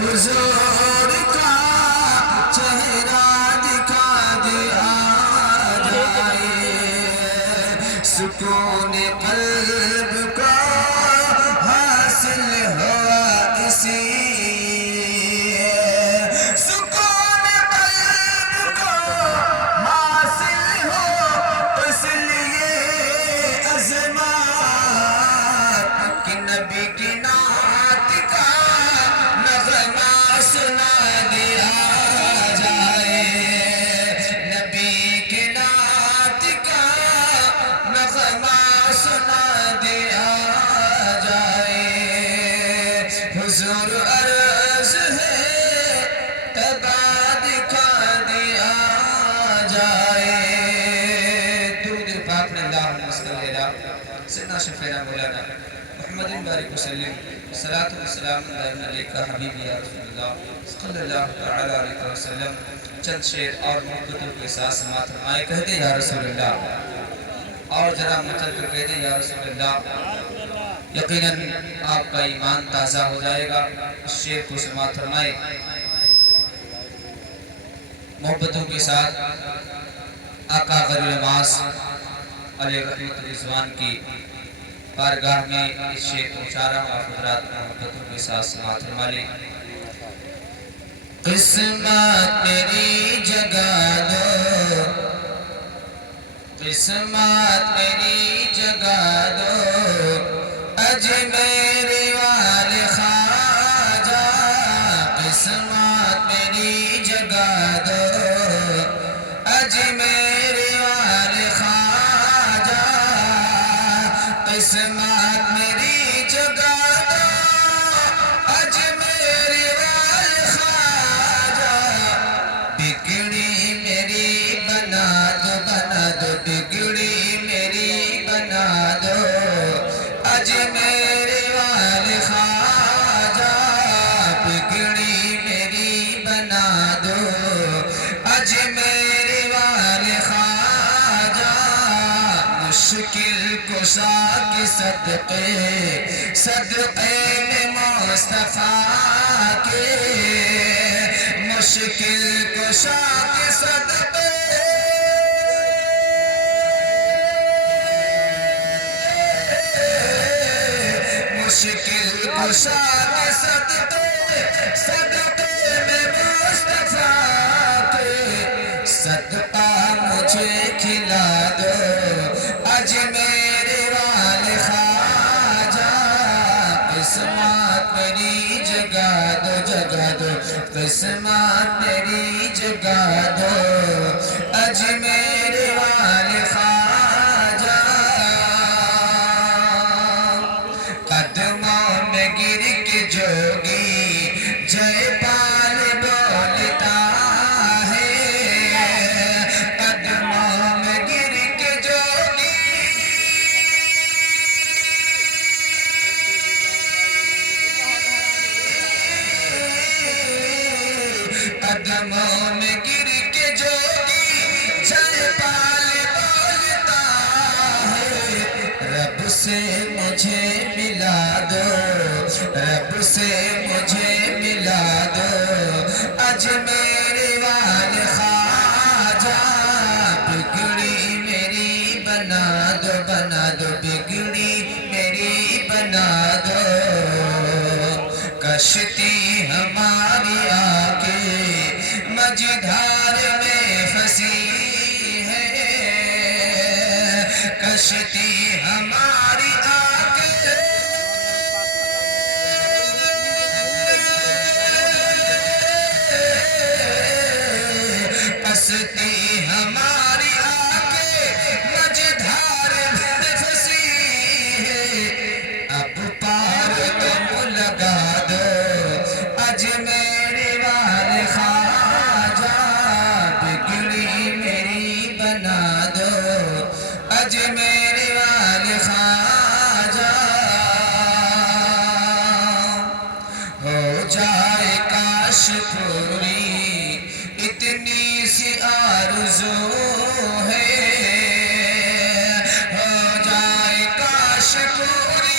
حضور کا چہرہ دکھا دیا جائے، سکون قلب کو حاصل ہوا اسی، سکون قلب کو حاصل ہو اس لیے عظمت کہ نبی کی نعت کا نغمہ سنا دیا جائے، نبی کی نعت کا نغمہ سنا دیا جائے، حضور عرض ہے تبا دکھا دیا جائے۔ درود پاک نے اللہم صلی اللہ سیدنا شفیعنا مولانا محمد بارک وسلم، صلاۃ والسلام علیکہ حبیبی یا رسول اللہ صلی اللہ تعالی علیہ وسلم۔ چند شعر اور محبتوں کے ساتھ سماعت فرمائے، کہتے یا رسول اللہ، اور ذرا مچل کر کہتے یا رسول اللہ، یقیناً آپ کا ایمان تازہ ہو جائے گا۔ اس شعر کو سماعت فرمائے، محبتوں کے ساتھ آقا غر نواز علیہ رحمت رضوان کی بارگاہ میں اس شعر کو پہنچا رہا ہوں، آپ حضرات محبتوں کے ساتھ سماعت فرما لیں۔ قسمت میری جگا دو، قسمت میری جگا دو، اجمیر والے خواجہ، قسمت میری جگا دو، اجمیر والے خواجہ، قسمت میری جگا دو، اجمیر والے خواجہ، بگڑی میری بنا دو، بنا دو، بگڑی میری بنا دو، اجمیر والے خواجہ، بگڑی میری بنا دو، اجمیر والے خواجہ، مشکل کشا کے صدقے، صدقے میں مصطفیٰ کے، مشکل کشا کے صدقے، مشکل کشا کے صدقے، صدقے میں مصطفیٰ کے، صدقہ مجھے کھلا دو، اجمیر والے خواجہ، قسمت میری جگا دو، جگا دو، قسمت میری جگا دو، اجمیر والے خواجہ، قدموں میں گر کے جوگی جے پال بولتا ہے، قدموں میں گر کے جوگی، قدموں میں گر کے جوگی جے پال بولتا ہے، رب سے مجھے ملا دو، رب سے مجھے ملا دو، اجمیر والے خواجہ، بگڑی میری بنا دو، بنا دو، بگڑی میری بنا دو، کشتی ہماری آکے مجدھار میں پھنسی ہے، کشتی ہماری آکے کشتی ہماری آکے مجدھار میں پھنسی ہے، اب پار تم لگا دو، اجمیر والے خواجہ، بگڑی میری بنا دو، اجمیر والے خواجہ، ہو جائے کاش پوری اتنی سی آرزو ہے، ہو جائے کاش پوری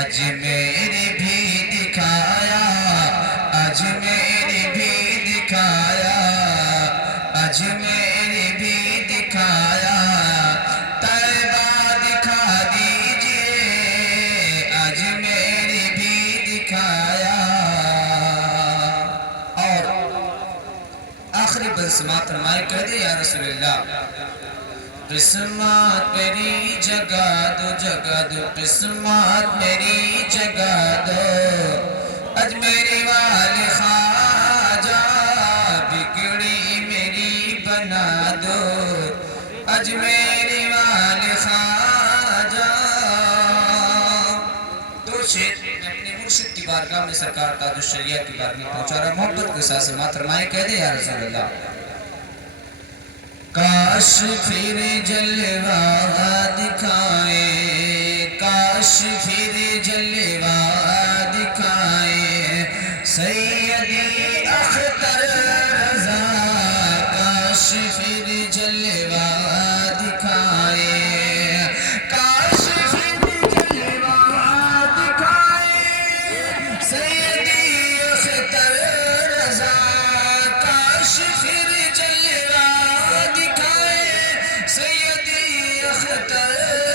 اجمیر بھی دکھایا، اجمیر بھی دکھایا، اجمیر بھی دکھایا، طیبہ دکھا دیجئے، اجمیر بھی دکھایا۔ اور آخری بنسمات فرمائے کہہ دے یا رسول اللہ، قسمت میری جگہ دو، جگہ دو، قسمت میری جگہ دو، اجمیری والے خواجہ بگڑی میری بنا دو، اجمیری والے خواجہ۔ دو شعر میں اپنے مرشد کی بارگاہ میں سرکار تاج الشریعہ کی بارگاہ میں پہنچا رہا، محبت کے ساتھ سماعت فرمائے کہہ دے یا رسول اللہ، کاش پھر جلوہ دکھائے، کاش پھر جلوہ دکھائے سیدی اختر رضا، کاش پھر جلوہ دکھائے، کاش پھر جلوہ دکھائے سیدی اختر رضا، کاش پھر جلوہ دکھائے سیدی اختر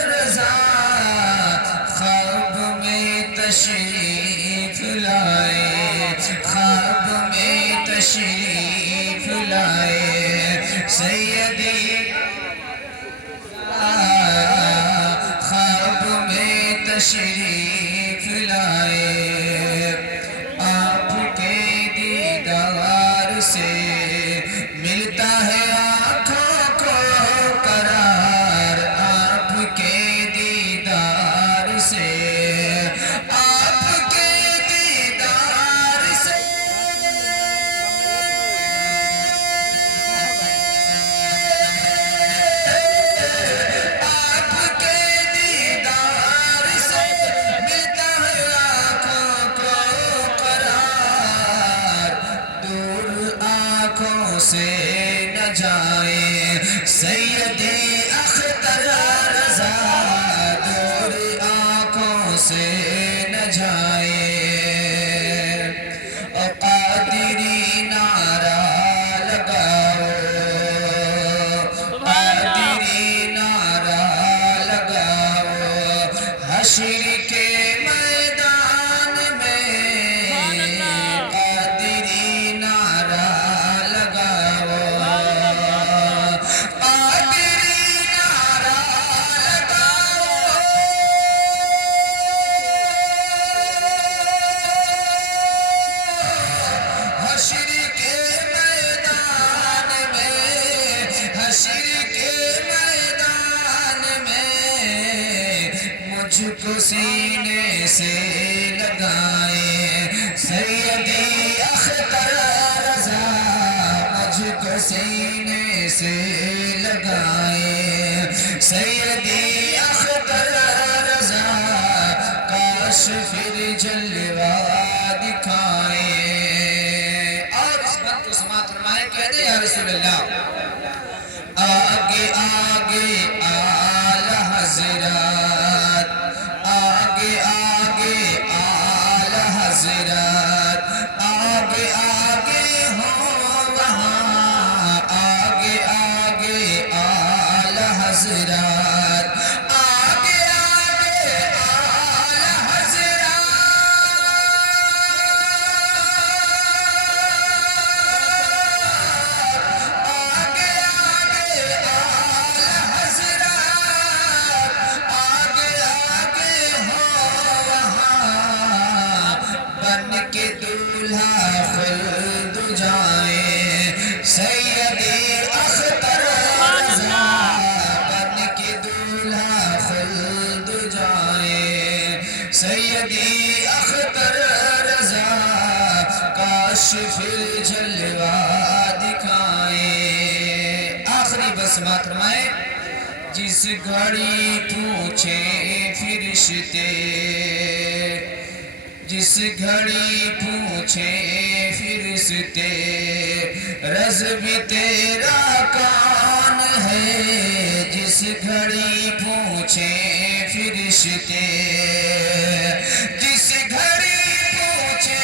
رضا، خواب میں تشریف لائے، خواب میں تشریف لائے سیدی، خواب میں تشریف لائے، آپ کے دیدار سے ملتا ہے آنکھوں کو قرار، آپ کے دیدار سے، آپ کے دیدار سے، آپ کے دیدار سے ملتا ہے آنکھوں کو قرار، دور آنکھوں سے نہ جائے سیدی اختر رضا، دور آنکھوں سے نہ جائے، اور قادری نعرہ لگاؤ، قادری نعرہ لگاؤ، حشر کے میدان میں قادری نعرہ لگاؤ، قادری نعرہ لگاؤ، حشر کے میدان میں، حشر کے میدان میں مجھ کو سینے سے لگائے سیدی اختر رضا، مجھ کو سینے سے لگائے سیدی اختر رضا، کاش پھر جلوہ دکھائے۔ اور اس بات کو سماعت فرمائے کہہ دے یا رسول اللہ، آگے آگے اعلی حضرات، آگے آگے اعلی حضرات، آگے آگے ہو وہاں، آگے آگے اعلی حضرات، آگے آگے اعلی حضرات، آگے آگے اعلی حضرات، آگے آگے ہو وہاں، بن کے دولہا خلد جائے سیدی اختر رضا، بن کے دولہا خلد جائے سیدی اختر رضا، کاش پھر جلوہ دکھائے۔ آخری بسمات فرمائے، جس گھڑی پوچھے فرشتے جس گھڑی پوچھے فرشتے رز بھی تیرا کون ہے، جس گھڑی پوچھے فرشتے، جس گھڑی پوچھے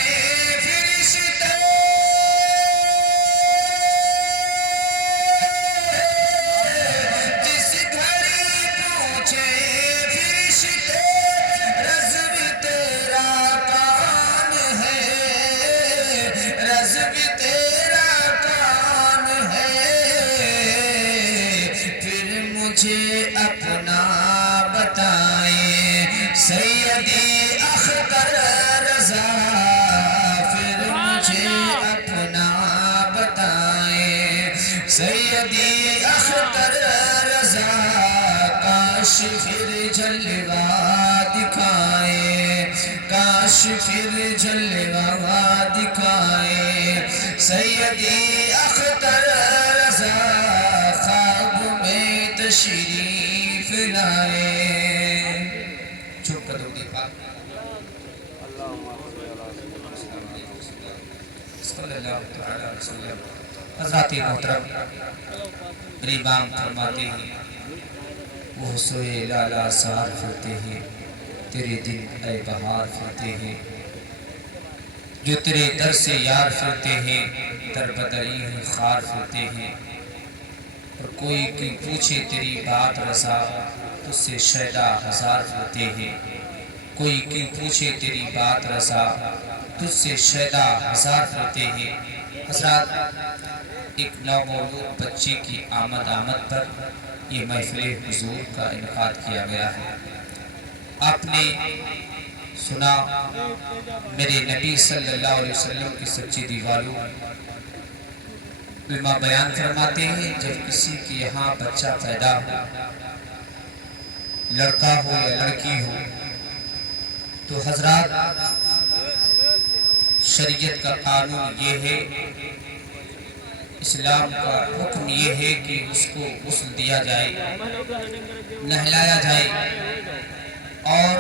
فرشتے، جس گھڑی پوچھے فرشتے رز بھی تیرا کون ہے، رز بھی تیرا کون ہے، پھر مجھے اپنا بتائیں سیدی اختر رضا، پھر مجھے اپنا بتائیں سیدی اختر رضا، کاش پھر جلوہ دکھائیں، کاش پھر جلوہ دکھائیں سیدی اختر رضا، خواب میں تشریف لائے۔ چھپ کر دو پاک صلی اللہ تعالی علیہ وسلم۔ حضرات محترم، میری امام فرماتے ہیں وہ سوئے لالا سار پھرتے ہیں، تیرے دن اے بہار پھرتے ہیں، جو تیرے در سے یار پھرتے ہیں، در بدری خار پھرتے ہیں، اور کوئی کی پوچھے تیری بات رسا، تجھ سے شیدا ہزار پھرتے ہیں، کوئی کی پوچھے تیری بات رسا، تجھ سے شیدا ہزار پھرتے ہیں۔ حضرات، ایک نومولود بچے کی آمد پر یہ محفل حضور کا انعقاد کیا گیا ہے۔ آپ نے سنا میرے نبی صلی اللہ علیہ وسلم کی سچی دیوالوں، علماء بیان فرماتے ہیں جب کسی کے یہاں بچہ پیدا ہو، لڑکا ہو یا لڑکی ہو، تو حضرات شریعت کا قانون یہ ہے، اسلام کا حکم یہ ہے کہ اس کو غسل دیا جائے، نہلایا جائے، اور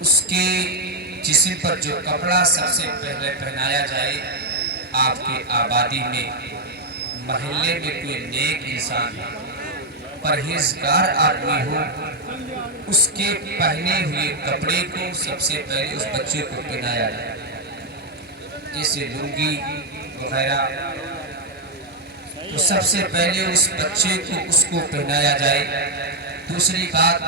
اس کے جسم پر جو کپڑا سب سے پہلے پہنایا جائے، آپ کے آبادی میں محلے میں کوئی نیک انسان پرہیزگار آدمی ہو، اس کے پہنے ہوئے کپڑے کو سب سے پہلے اس بچے کو پہنایا جائے، جیسے لنگی وغیرہ، تو سب سے پہلے اس بچے کو اس کو پہنایا جائے۔ دوسری بات،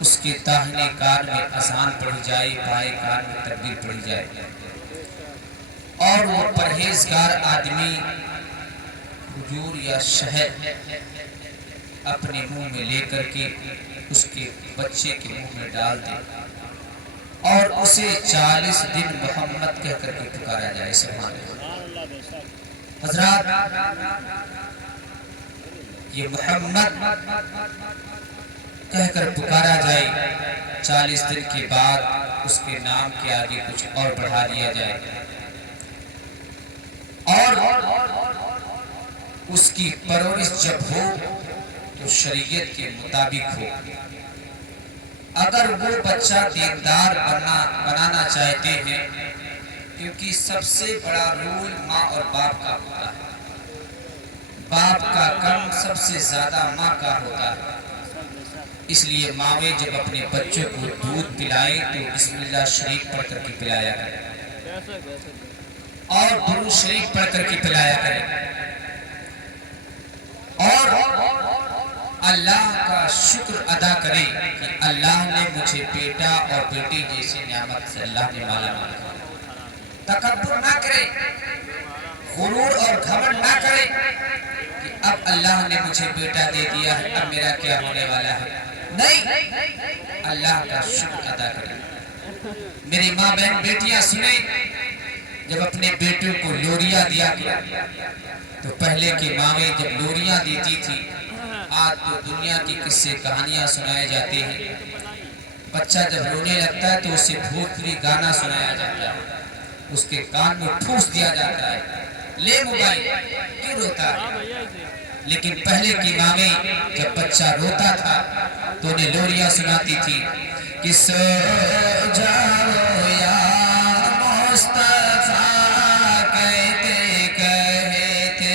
اس کے داہنے کان میں اذان پڑھی جائے، بائیں کان میں تکبیر پڑھی جائے، اور وہ پرہیزگار آدمی کھجور یا شہد اپنے منہ میں لے کر کے اس کے بچے کے منہ میں ڈال دے، اور اسے 40 دن محمد کہہ کر کے پکارا جائے۔ سبحان اللہ۔ حضرات، یہ محمد کہہ کر پکارا جائے، 40 دن کے بعد اس کے نام کے آگے کچھ اور بڑھا دیا جائے، اور اس کی پرورش جب ہو تو شریعت کے مطابق ہو۔ اگر وہ بچہ دیندار بنانا چاہتے ہیں، کیونکہ سب سے بڑا رول ماں اور باپ کا ہوتا ہے، باپ کا کم سب سے زیادہ ماں کا ہوتا ہے، اس لیے ماویں جب اپنے بچوں کو دودھ پلائیں تو بسم اللہ شریف پڑھ کر کے پلایا کریں، اور درود شریف پڑھ کر کے پلایا کریں، اور اللہ کا شکر ادا کرے کہ اللہ نے مجھے بیٹا اور بیٹی جیسی نعمت سے اللہ نے مالا مال کیا۔ تکبر نہ کرے، غرور اور گھمنڈ نہ کرے کہ اب اللہ نے مجھے بیٹا دے دیا ہے، اب میرا کیا ہونے والا ہے، نہیں، اللہ کا شکر ادا کرے۔ میری ماں بہن بیٹیاں سنیں، جب اپنے بیٹوں کو لوریاں دیا گیا تو پہلے کی ماں جب لوریاں دیتی تھی، آج تو دنیا کی قصے کہانیاں سنائے جاتے ہیں، بچہ جب رونے لگتا ہے تو اسے بھوجپوری گانا سنایا جاتا ہے، اس کے کان میں ٹھوس دیا جاتا ہے، لے موبائل، کیوں روتا ہے؟ لیکن پہلے کی ماں جب بچہ روتا تھا تو انہیں لوریاں سناتی تھی کہ سو جاؤ یا مصطفیٰ کہتے کہتے،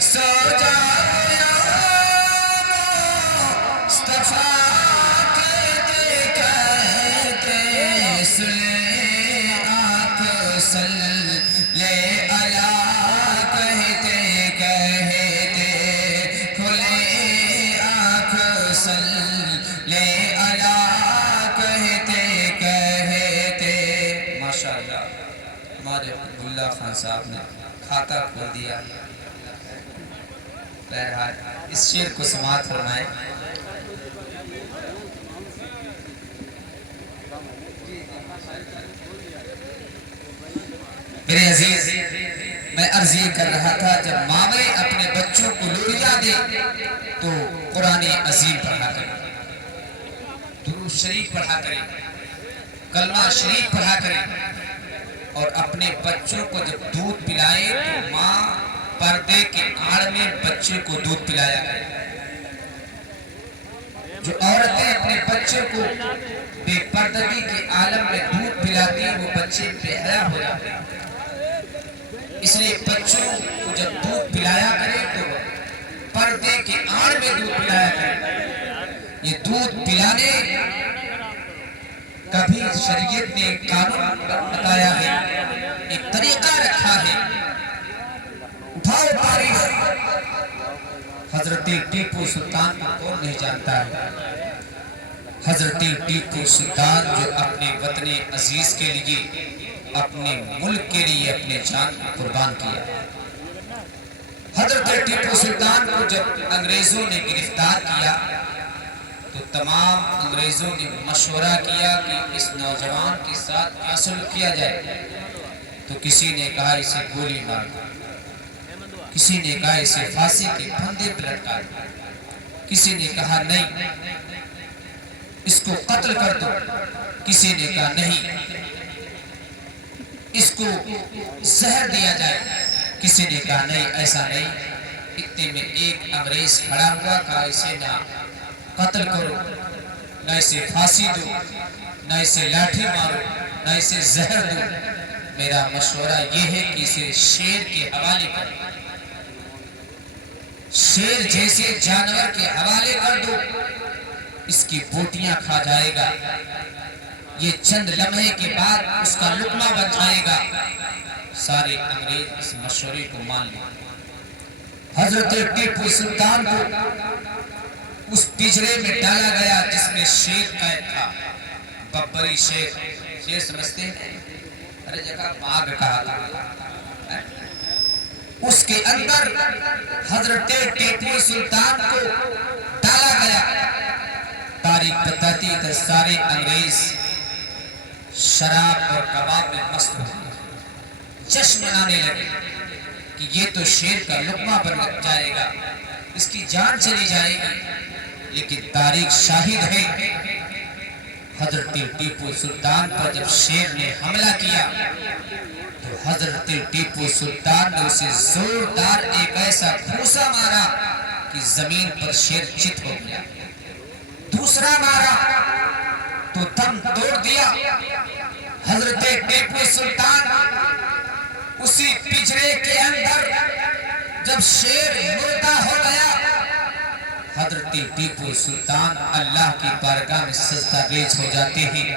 سو جاؤ یا مصطفیٰ کہتے کہتے، سلے آنکھ سلے علی کہتے کہتے، کھلے آنکھ سلے علی کہتے کہتے۔ ماشاءاللہ ہمارے عبداللہ خان صاحب نے کھاتا کھول دیا۔ بہرحال اس شعر کو سماعت فرمائیں۔ میرے عزیز، میں عرض یہ کر رہا تھا جب ماں اپنے بچوں کو لوریاں دے تو قرآن عظیم پڑھا کریں، درود شریف پڑھا کریں، کلمہ شریف پڑھا کریں، اور اپنے بچوں کو جب دودھ پلائے تو ماں پردے کے آڑ میں بچے کو دودھ پلایا کرے۔ جو عورتیں اپنے بچوں کو بے پردگی کے عالم میں دودھ پلاتی ہیں وہ بچے بے حیا ہو جاتے ہیں۔ اس لیے بچوں کو جب دودھ پلایا کرے تو پردے کے آڑ میں دودھ پلایا کرے۔ یہ دودھ پلانے کا بھی شریعت نے قانون بتایا ہے، ایک طریقہ رکھا ہے۔ اٹھاؤ تاریخ، حضرت ٹیپو سلطان کو کون نہیں جانتا ہے؟ حضرت ٹیپو سلطان جو اپنے وطن عزیز کے لیے، اپنے ملک کے لیے اپنے جان کو قربان کیا۔ حضرت ٹیپو سلطان کو جب انگریزوں نے گرفتار کیا تو تمام انگریزوں نے مشورہ کیا کہ اس نوجوان کے ساتھ کیا سلوک کیا جائے۔ تو کسی نے کہا اسے گولی مار دو، کسی نے کہا اسے پھانسی کے پھندے پر لٹکا دو، کسی نے کہا نہیں اس کو قتل کر دو، کسی نے کہا نہیں اس کو زہر دیا جائے، کسی نے کہا نہیں ایسا نہیں۔ اتنے میں ایک انگریز کھڑا ہوا، کہا اسے نہ قتل کرو، نہ اسے پھانسی دو، نہ اسے لاٹھی مارو، نہ اسے زہر دو، میرا مشورہ یہ ہے کہ اسے شیر کے حوالے کرو، شیر جیسے جانور کے حوالے کر دو، اس کی بوٹیاں کھا جائے گا، یہ چند لمحے کے بعد اس کا لقمہ بن جائے گا۔ سارے انگریز اس مشورے کو مان لیں۔ حضرت ٹیپو سلطان کو اس پجرے میں ڈالا گیا جس میں شیر قید تھا، ببری شیر، شیر سمجھتے ہیں؟ ارے جگہ باغ کہا تھا۔ اس کے اندر حضرت ٹیپو سلطان کو ڈالا گیا۔ تاریخ بتاتی ہے کہ سارے انگریز شراب اور کباب میں مست ہو گئے، جشن منانے لگے کہ یہ تو شیر کا لقمہ بن جائے گا، اس کی جان چلی جائے گی۔ لیکن تاریخ شاہد ہے حضرت ٹیپو سلطان پر جب شیر نے حملہ کیا تو حضرت ٹیپو سلطان نے اسے زوردار ایک ایسا پھوسا مارا کہ زمین پر شیر چت ہو گیا۔ دوسرا مارا تو دم توڑ دیا۔ حضرت ٹیپو سلطان اسی پجرے کے اندر جب شیر مردہ ہو گیا، حضرت ٹیپو سلطان اللہ کی بارگاہ میں سجدہ ریز ہو جاتے ہیں،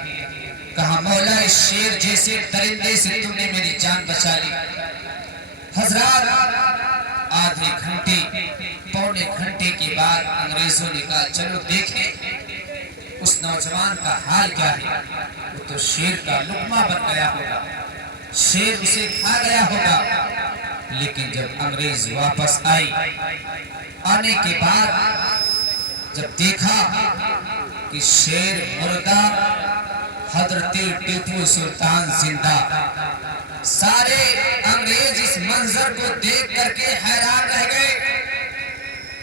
کہا مولا اس شیر جیسے درندے سے تم نے میری جان بچا لی۔ حضرات آدھے گھنٹے پونے گھنٹے کے بعد انگریزوں نے کہا چلو دیکھیں اس نوجوان کا حال کیا ہے، وہ تو شیر کا لقمہ بن گیا ہوگا، شیر اسے کھا گیا ہوگا۔ لیکن جب انگریز واپس آنے کے بعد جب دیکھا کہ شیر مردہ، حضرت ٹیپو سلطان زندہ، سارے انگریز اس منظر کو دیکھ کر کے حیران رہ گئے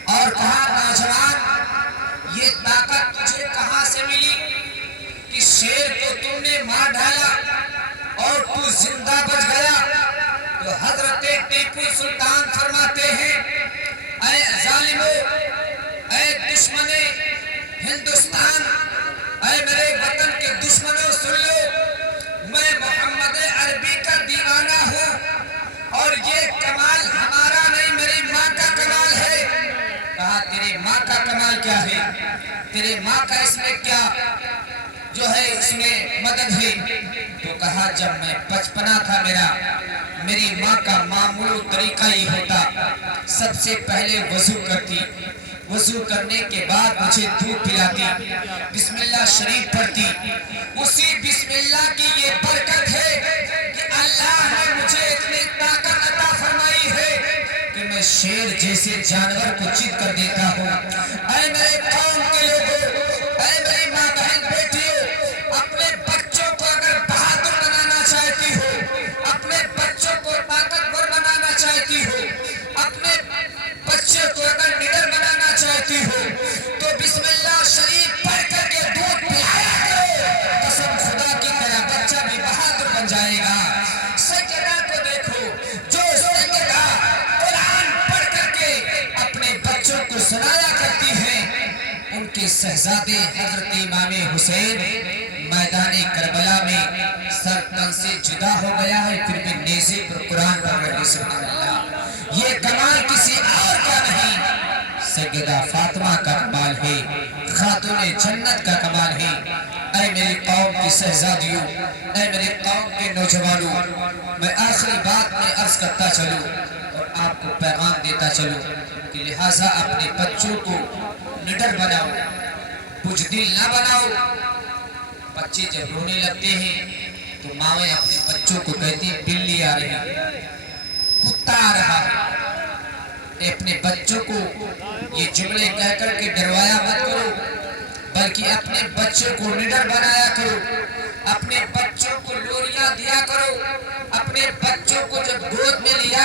اور کہا نوجوان یہ طاقت تجھے کہاں سے ملی کہ شیر کو تم نے مار ڈالا اور تو زندہ بچ گیا؟ تو حضرت ٹیپو سلطان فرماتے ہیں کیا ہے، تیرے ماں کا اس میں کیا جو ہے اس میں مدد ہے؟ تو کہا جب میں بچپنا تھا میری ماں کا معمول طریقہ ہی ہوتا، سب سے پہلے وضو کرتی، وضو کرنے کے بعد مجھے دودھ پلاتی، بسم اللہ شریف پڑھتی۔ اسی بسم اللہ کی یہ برکت ہے کہ اللہ نے مجھے اتنی طاقت عطا فرمائی ہے کہ میں شیر جیسے جانور کو چیت کر دیتا ہوں۔ اے میرے قوم کے لوگوں، اے میری ماں بہن بیٹیوں، اپنے بچوں کو اگر بہادر بنانا چاہتی ہو، اپنے بچوں کو طاقتور بنانا چاہتی ہو، اپنے بچے کو اگر نڈر بنانا چاہتی ہو تو بسم اللہ شریف پڑھ کر کے دودھ پلایا کرو، قسم خدا کی طرح بچہ بھی بہادر بن جائے گا۔ سیدہ کو دیکھو، جو سیدہ قرآن پڑھ کر کے اپنے بچوں کو سنایا کرتی ہیں، ان کے شہزادے حضرت امام حسین میدان کربلا میں سر تن سے جدا ہو گیا ہے، پھر بھی نیزے پر قرآن پڑھ رہے، سبحان اللہ۔ یہ کمال کسی اور کا نہیں، سیدہ فاطمہ کا کمال ہے، خاتون جنت کا کمال ہے۔ اے میری قوم کی شہزادیوں، اے میری قوم کے نوجوانوں، میں آخری بات میں عرض کرتا چلوں اور آپ کو پیغام دیتا چلوں کہ لہٰذا اپنے بچوں کو نڈر بناؤ، بزدل نہ بناؤ۔ بچے جب رونے لگتے ہیں تو ماویں اپنے بچوں کو کہتی ہیں بلی آ رہی ہے، کتا آ رہا ہے۔ اپنے بچوں کو یہ جملے کہہ کر کے ڈروایا مت کرو، بلکہ اپنے بچوں کو نڈر بنایا کرو، اپنے